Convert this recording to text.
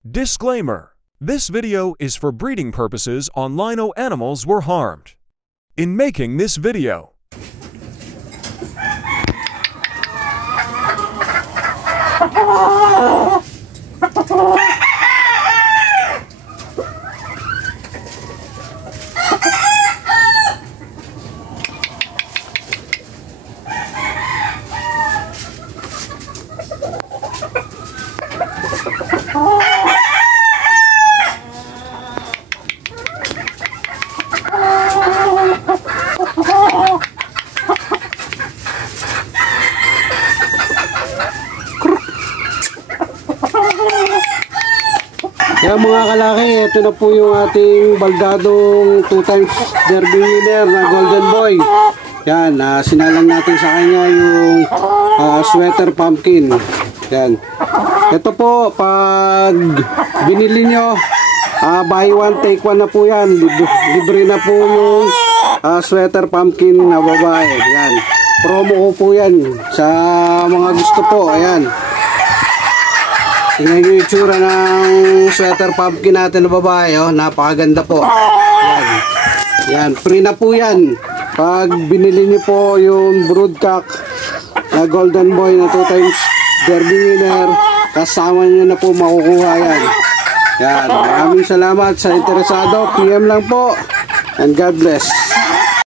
Disclaimer: this video is for breeding purposes on lino animals were harmed. In making this video, kaya mga kalaki, ito na po yung ating baldadong 2 times derby winner na Golden Boy. Yan, sinalang natin sa kanya yung sweater pumpkin. Yan. Ito po, pag binili nyo, buy one take one na po yan. Libre na po yung sweater pumpkin na babae. Yan. Promo ko po yan sa mga gusto po. Ayan. Tingnan nyo yung itsura ng sweater pumpkin natin na babae. Oh. Napakaganda po. Yan. Yan. Free na po yan. Pag binili nyo po yung broodcock na Golden Boy na 2 times derby winner, kasama nyo na po makukuha yan. Yan. Maraming salamat sa interesado. PM lang po. And God bless.